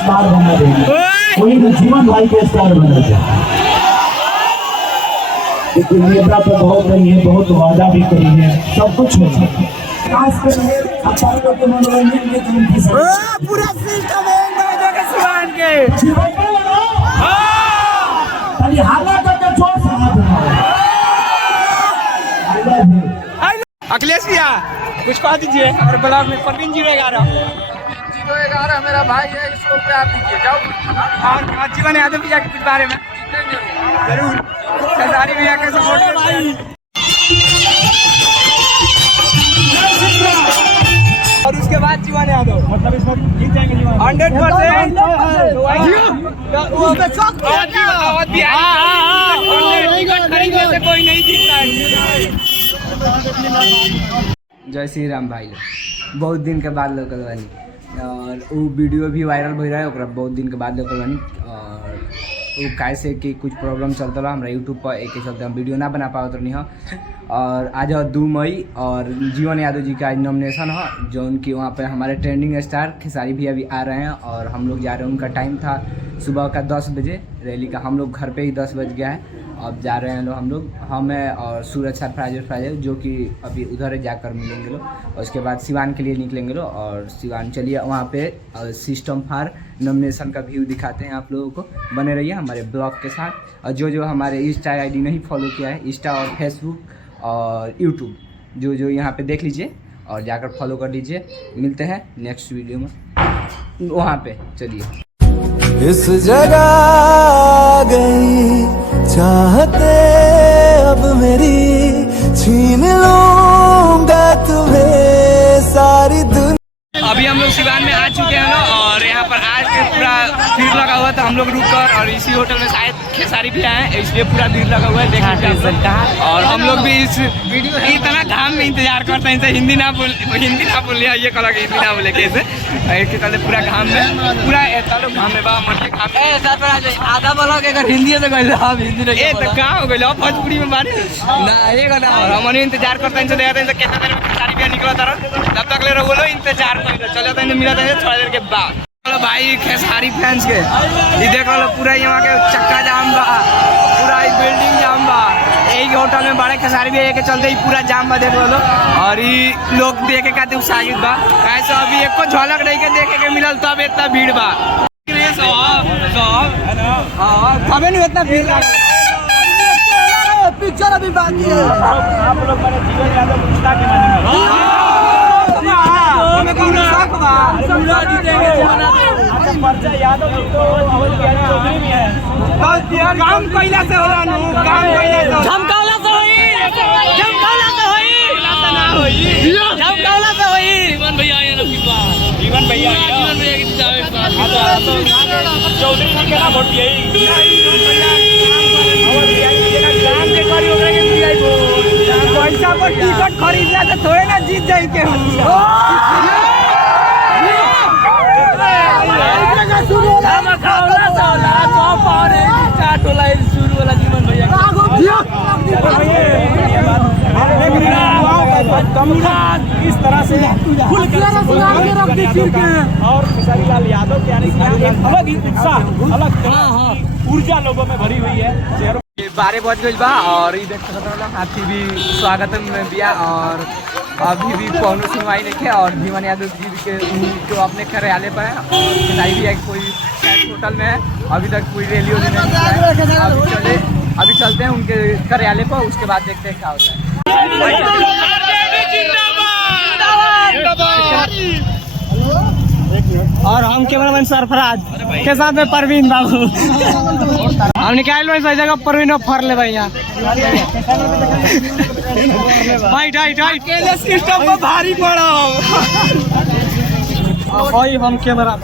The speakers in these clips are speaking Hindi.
स्टार बनना चाहिए, कोई भी जीवन भाई के स्टार बनना चाहिए। नेता तो बहुत नहीं है, बहुत वादा भी करी है, सब कुछ हो खास करके मनोरंजन के पूरा सिस्टम है सिवान के अखिलेश भैया कुछ कह दीजिए और ब्लॉग में परवीन 011 मेरा भाई है, इसको प्यार दीजिए। जाओ और जीवन यादव भैया के कुछ बारे में जरूर खेसारी भैया के सपोर्ट भाई। और उसके बाद जीवन यादव मतलब इस वक्त जीत जाएंगे जीवन 100%। कोई नहीं जीतता। जय श्री राम भाई, बहुत दिन के बाद लोकल वाली और वो वीडियो भी वायरल हो रहा है बहुत दिन के बाद लोकल वाली। और वो कैसे कि कुछ प्रॉब्लम चलता रहा हमारा यूट्यूब पर, एक चलते हम वीडियो ना बना पाओ नहीं है। और आज 2 मई और जीवन यादव जी का आज नॉमिनेशन है, जो उनकी वहाँ पे हमारे ट्रेंडिंग स्टार खेसारी भैया भी आ रहे हैं और हम लोग जा रहे हैं। उनका टाइम था सुबह का 10 बजे रैली का, हम लोग घर पे ही 10 बज गया है। अब जा रहे हैं हम लोग हमें और सूरज सर फ्राइजर जो कि अभी उधर जाकर मिलेंगे लोग, और उसके बाद सिवान के लिए निकलेंगे लोग। और सिवान चलिए वहाँ पे सिस्टम फॉर नॉमिनेशन का व्यू दिखाते हैं आप लोगों को, बने रहिए हमारे ब्लॉग के साथ। और जो हमारे इंस्टा आईडी नहीं फॉलो किया है, इंस्टा और फेसबुक और यूट्यूब जो यहाँ पे देख लीजिए और जाकर फॉलो कर लीजिए। मिलते हैं नेक्स्ट वीडियो में वहाँ पे। चलिए इस जगह गई चाहते अब मेरी, छीन लूंगा तुम्हें सारी दुनिया। अभी हम लोग सिवान में आ चुके हैं ना, और यहाँ पर आज के पूरा भीड़ लगा हुआ था। हम लोग रुक कर और इसी होटल में शायद खेसारी भी आए, इसलिए पूरा भीड़ लगा हुआ है देखने का। और हम लोग भी इस इतना घाम में इंतजार करते हैं, हिंदी ना बोल ये कल हिंदी ना बोले कैसे कहते पूरा घाम में पूरा लोग घाम में आधा बोला अगर हिंदी तो हिंदी तो कहाँ हो गई भोजपुरी में बात ना ये और हम इंतजार करते हैं कितना देर में खेसारी भी निकला था, तब तक ले बोलो इंतजार चलो तो मिला था थोड़ा देर के बाद। चलो भाई खेसारी फैंस के ये देख लो पूरा यहाँ के चक्का जाम बा, पूरा बिल्डिंग जाम बा। एक होटल में बड़े खेसारी भी के चलते ही पूरा जाम बा देख लो। और ये लोग देखे का उत्साहित बा, कैसे अभी एक को झलक नहीं के देखे के मिलल तब इतना भीड़ बा। हमें नहीं इतना भीड़ पिक्चर अभी बाकी है। आप लोग मेरे जीवन यादव गुस्सा के मानेंगे काम कैला से होला नु काम कैला से झमकावला से होई झमकावला से होई ना होई झमकावला से होई। जीवन भैया आए ना पिपा जीवन भैया की जावे बात चौधरी सर के ना वोट दिए और काम के करी ओकरा के दिया पैसा पर टिकट खरीदला तो थोड़े ना जीत जाई के जीवन भैया इस तरह से और खेसारी लाल यादव के आने से अलग ही उत्साह अलग ऊर्जा लोगों में भरी हुई है। 12 बज गई बा और ये देख सकते हो हाथी भी स्वागत में दिया और अभी भी कौन सुनवाई नहीं है। और जीवन यादव जी के जो अपने कार्यालय पर है और खेसारी भी कोई होटल में है, अभी तक कोई रैली नहीं है। अभी चलते हैं उनके कार्यालय पर, उसके बाद देखते हैं क्या होता है। और हम कैमरामैन सरफराज के साथ में परवीन बाबू हम निकाल लो सही जगह परवीन फर ले भाई यहाँ सिस्टम पर भारी पड़ो हम कैमरा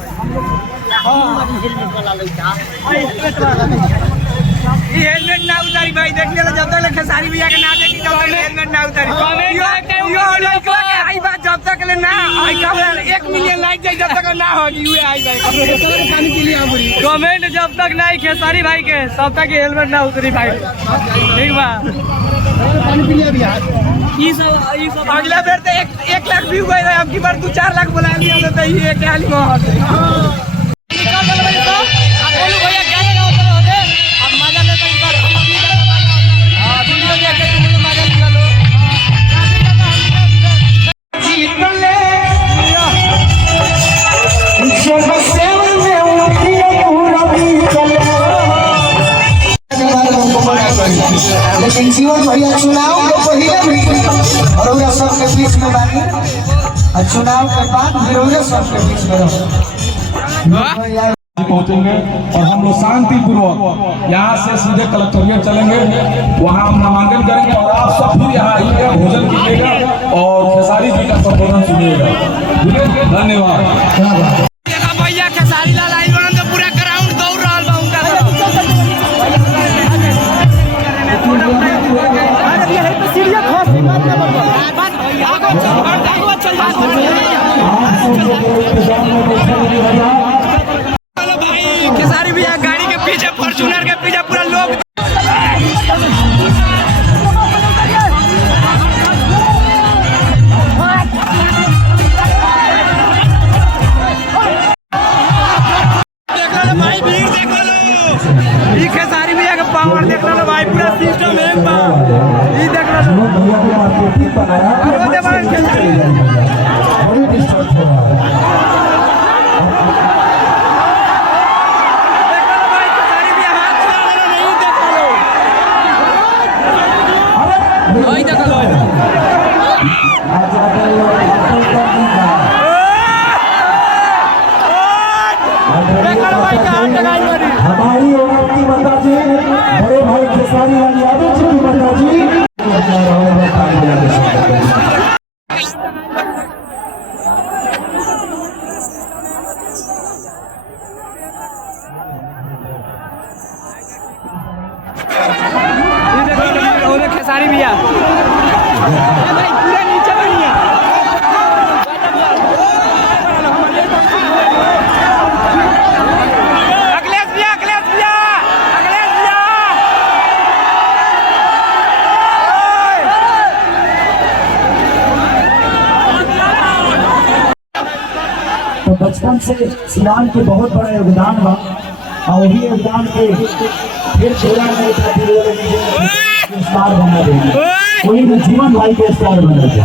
हेलमेट ना उतार आई भाई देख लिया जब तक खेसारी भैया के ना देखी तब तक हेलमेट ना उतारी यो लड़का के आई बात जब तक ले ना आई कब 1 मिलियन लाइक जाए जब तक ना होगी हुए आई भाई पानी के लिए आबरी कमेंट जब तक नहीं खेसारी भाई के तब तक हेलमेट ना उतरी भाई ठीक बा पानी पी लिया भैया ई सब अगला बेर तो 1 लाख व्यू गए अब की बार 2-4 लाख बुला लिया तो ये क्या हाल में निकल गए भाई तो बोलू भैया क्या लगा उतर होते अब मजा लेते हैं हां वीडियो देख के तुम लोग मजा निकालो लेकिन जीवन भैया चुनाव के पहले भी रउरा सबके बीच में बानी और चुनाव के बाद भी रउरा सबके बीच में रहो पहुंचेंगे और हम लोग शांति पूर्वक यहाँ से सीधे कलेक्टोरिएट चलेंगे, वहाँ हम नामांकन करेंगे और आप सब फिर यहाँ आइएगा, भोजन कीजिएगा और खेसारी जी का संबोधन सुनिएगा। धन्यवाद। भैया खेसारी लाल आई बन तो पूरा ग्राउंड दौड़ रहा बा उनका खेसारी भैया गाड़ी के पीछे फॉर्च्यूनर के पीछे पूरा लोग भाई भीड़ देख लो ये खेसारी भैया का पावर देख लो भाई पूरा सिस्टम एक बार ये देख लो भैया को मार्केटिंग बनाया हमारी औरत की माता जी बड़े भाई खेसारी लाल यादव जी की माता जी खेसारी भैया पूरा नीचे बढ़िया तो बचपन से सियान के बहुत बड़ा योगदान बा और वही योगदान के फिर पूरा नहीं था स्टार बना देंगे कोई भी जीवन भाई के स्टार बना देंगे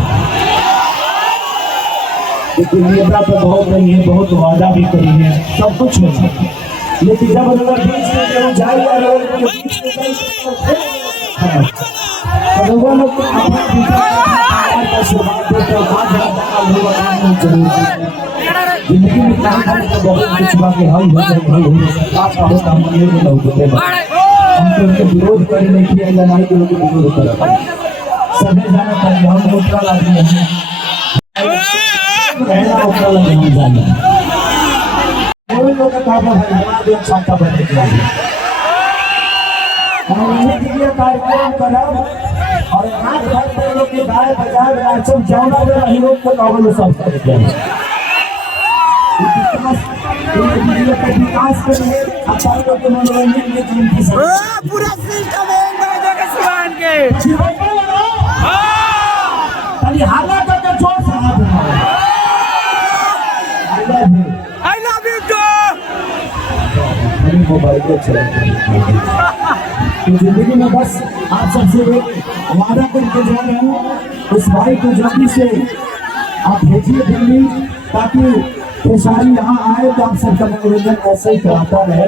लेकिन नेता तो बहुत नहीं है, बहुत वादा भी करी है, सब कुछ हो सकता है लेकिन जब अगर बीच में कहीं जाएगा लोग अपना जिंदगी में काम करने का बहुत कुछ बाकी हम तो उनके विरोध करे नहीं किया लड़ाई के लोग विरोध करा सभी जाना चाहिए हम उतना लागे नहीं रहना उतना लागे नहीं जाना कोई लोग का काम है हमारा देश छाता बनने के लिए हम ये कार्यक्रम करा और आज भर पे लोग के गाय बजाय नाचम जाना में रही लोग को नॉवल सब करते हैं विकास के लिए अच्छा लोग के मनोरंजन के लिए पूरा सिस्टम है के सिवान के खाली हाला करके जोर से हाथ उठाओ I love you too mobile पे चला जिंदगी में बस आप सबसे एक वादा करके जा रहे हैं उस भाई को जल्दी से आप भेजिए दिल्ली ताकि खेसारी यहाँ आए तो आप सबका मनोरंजन ऐसे ही कराता रहे।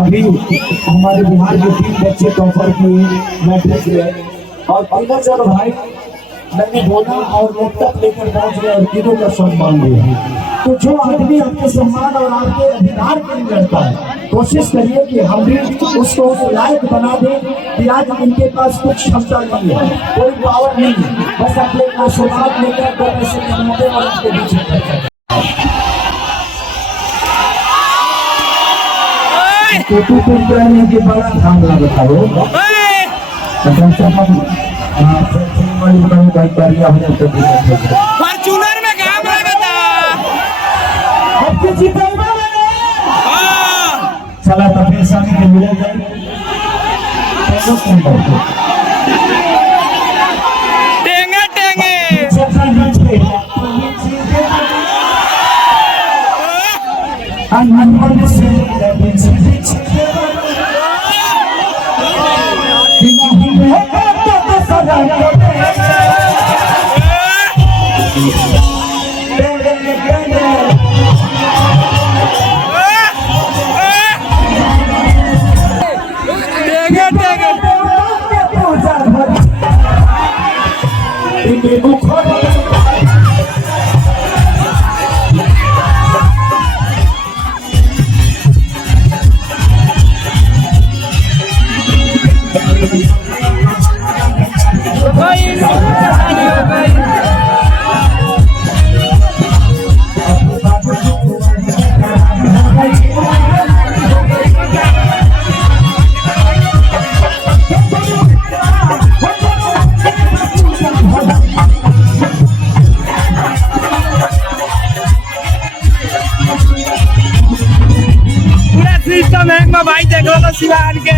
अभी हमारे बिहार के 3 बच्चे टॉपर किए मैट्रिक में और तीनों जब भाई मैंने बोला और लैपटॉप लेकर पहुंच गया और तीनों का सम्मान लिया। तो जो आदमी आपके सम्मान और आपके अधिकार के लिए लड़ता है कोशिश करिए कि हम भी उसको उस लायक बना दें कि आज इनके पास कुछ क्षमता नहीं है, कोई पावर नहीं है, बस अपने आशीर्वाद लेकर 2 पैसे कमाते और उनके बीच तो तू तुम कहने के बड़ा काम लगता हो फॉर्च्यूनर में काम लगता। चला तो फिर शादी के मिले जाए टेंगे टेंगे सिस्टम है में भाई देख लो सिवान के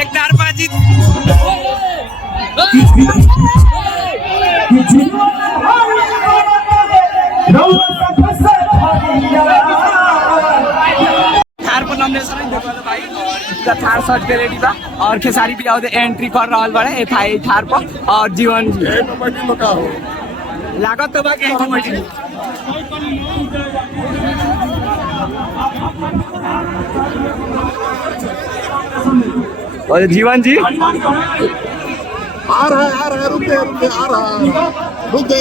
एक तारबाजी थार पर नॉमिनेशन देखो भाई और थार शॉट के रेडी बा और खेसारी भी आओ एंट्री कर रहल बाड़े एफआई थार पर और जीवन लागत तो बा के कमेटी और जीवन जी आ रहा है रुके आ रहा रुके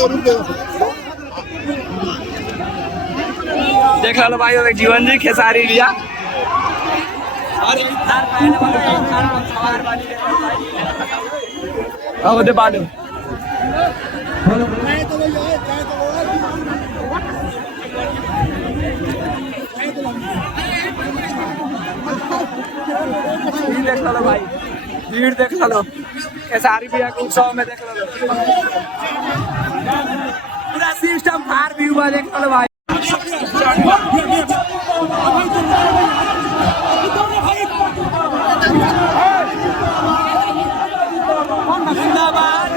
देख लो भाई और जीवन जी खेसारी लिया और दे बालू देख लो भाई भीड़ देख लो खेसारी भैया के उत्सव में देख लो पूरा सिस्टम फार भी हुआ देख लो भाई जिंदाबाद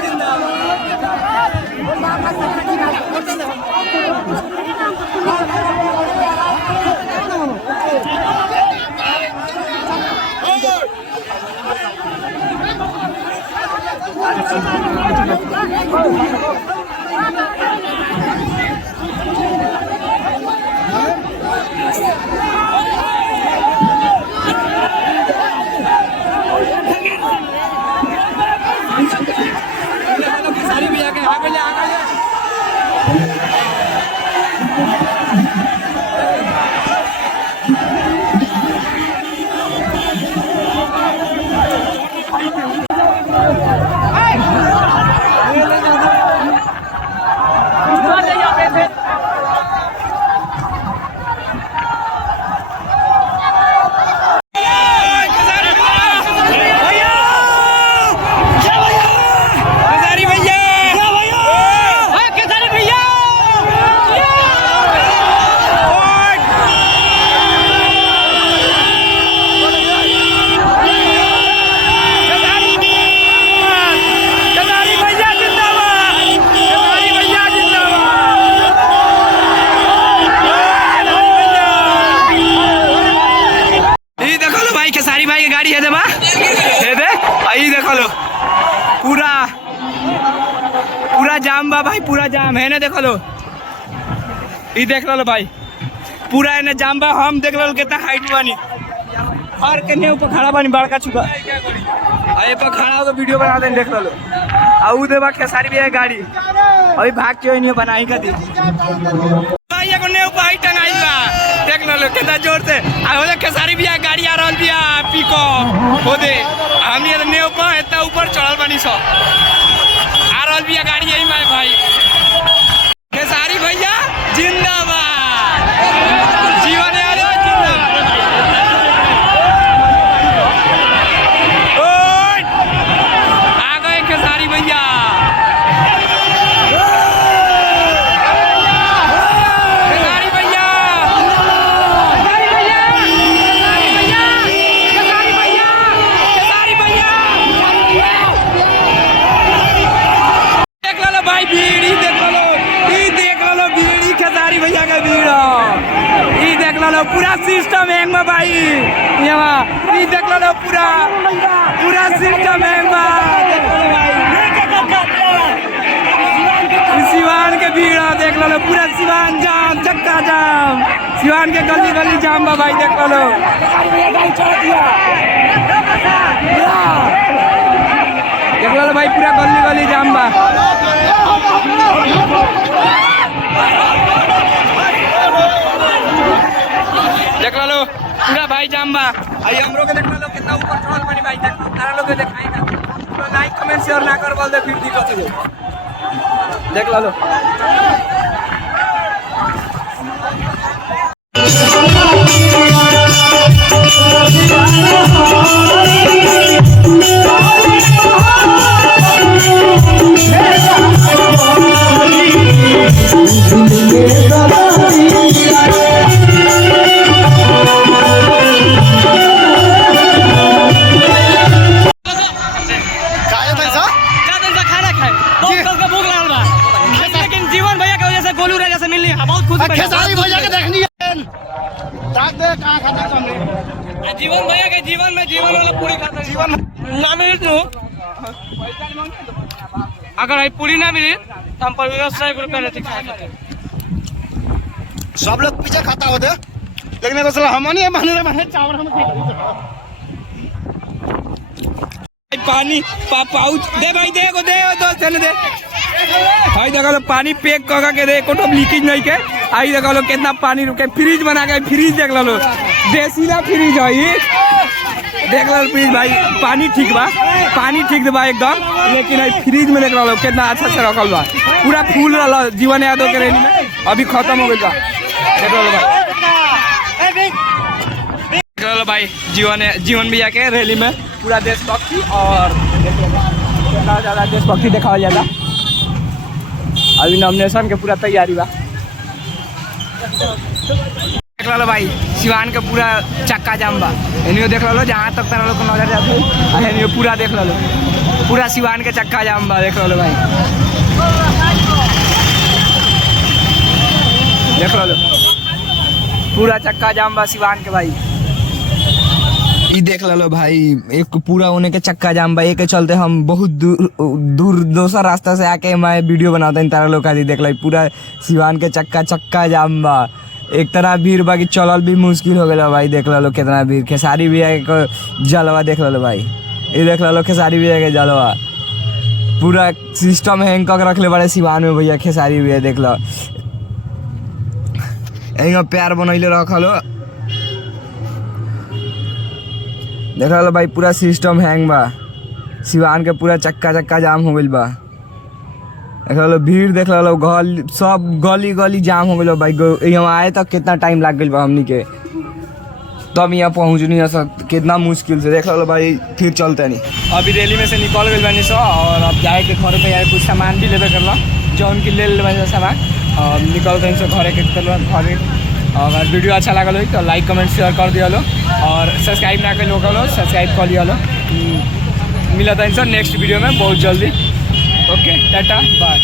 खेसारी भैया के आगे ले खेसारी भाई की गाड़ी है दे बा है दे आई देखो लो पूरा पूरा जाम बा भाई पूरा जाम है ना देखो लो ये देख लो भाई पूरा है ना जाम बा हम देख लो कितना हाइट बानी और कन्या ऊपर खड़ा बानी बड़का चुका अरे पर खड़ा हो तो वीडियो बना दे देख लो आऊ दे बा खेसारी भाई गाड़ी अभी भाग क्यों नहीं बनाई का दी भाई को ने ऊपर हाइट टंगाई बा देख लो कितना जोर से आ होले खेसारी भैया गाड़ी आ रहल बिया पिको हो दे हम ये ने ऊपर इतना ऊपर चढ़ल बानी सो आ रहल बिया गाड़ी यही में भाई खेसारी भैया जिंदाबाद जीवन यादव जिंदाबाद भीड़ हो। ई देख लो पूरा सिस्टम हैंग में भाई, यहाँ ई देख लो पूरा सिस्टम हैंग सिवान के भीड़ हो। देख लो पूरा सिवान जाम, चक्का जाम, सिवान के गली गली जाम बा भाई। देख लो भाई पूरा गली गली जाम बा। देख लो पूरा भाई जाम बा। आई हम लोग देख लो कितना ऊपर चढ़ल बनी भाई। देख तारा लोग दिखाई ना, तो लाइक कमेंट शेयर ना कर बोल दे फिर दिक्कत हो जाए। देख लो जीवन भैया के जीवन में जीवन वाला पूरी खाता है। जीवन ना मिली तो अगर आई पूरी ना मिली तो हम पर 100 रुपया लेते खाए। सब लोग पीछे खाता होते, लेकिन अगर साला हम नहीं माने चावल हम पानी पाउच दे भाई, दे को दे दोस्त ने दे भाई। देखो पानी पैक कर के दे, कोनो लीकेज नहीं के। आई देखो लो कितना पानी रुके, फ्रिज बना के फ्रिज देख लो, देसीला फ्रिज है ये। देख लो फ्रिज भाई, पानी ठीक बा, पानी ठीक बा एकदम, लेकिन आई फ्रिज में देख लो कितना अच्छा से रखल बा, पूरा फूल रहा। जीवन यादव के रैली में अभी खत्म हो गई बा। देख लो भाई, देख लो भाई जीवन भैया के रैली में पूरा देशभक्ति और कितना ज्यादा देशभक्ति दिखाया जाता। अभी नॉमिनेशन के पूरा तैयारी बा। देख लो भाई सिवान के पूरा चक्का जाम बा। एनियो देख लो जहाँ तक तारा लोग को नजर जाते एनियो पूरा देख लो, पूरा सिवान के चक्का जाम बा। देख लो भाई, देख लो पूरा चक्का जाम बा सिवान के भाई। ई देख लो भाई, एक पूरा होने के चक्का जाम बा। के चलते हम बहुत दूर दूसरा रास्ता से आके मैं वीडियो बनाता हूँ तारा लोग का। देख लो पूरा सिवान के चक्का जाम बा। एक तरह भीड़ बा कि चलल भी मुश्किल हो गया भाई। देख लो कितना भीड़। खेसारी भी है जलवा, देख लो भाई, ये देख लो खेसारी भी है जलवा। पूरा सिस्टम हैंग कर रख ले बड़े सिवान में भैया। खेसारी भी है देख लो, प्यार बनैले रखल। देख लो भाई पूरा सिस्टम हैंग बा। सिवान के पूरा चक्का जाम हो गइल बा। देख लो भीड़, देख लो सब गली गली जाम हो गइल भाई। यहाँ आए तक कितना टाइम लग गइल बा हमनी के, तब यहाँ पहुँचनी है सब कितना मुश्किल से। देख लो भाई फिर चलते नहीं। अभी रैली में से निकल गइल बानी सब, और अब जाए के घर पे यार कुछ सामान भी लेवे करला, जो उनकी ले ले सामान और निकलते हैं सब घरे के घरे। अगर वीडियो अच्छा लगल हो तो लाइक कमेंट शेयर कर दिया लो, और सब्सक्राइब ना कर लो सब्सक्राइब कर लिया लो। मिलता है नेक्स्ट वीडियो में बहुत जल्दी। Okay tata bye.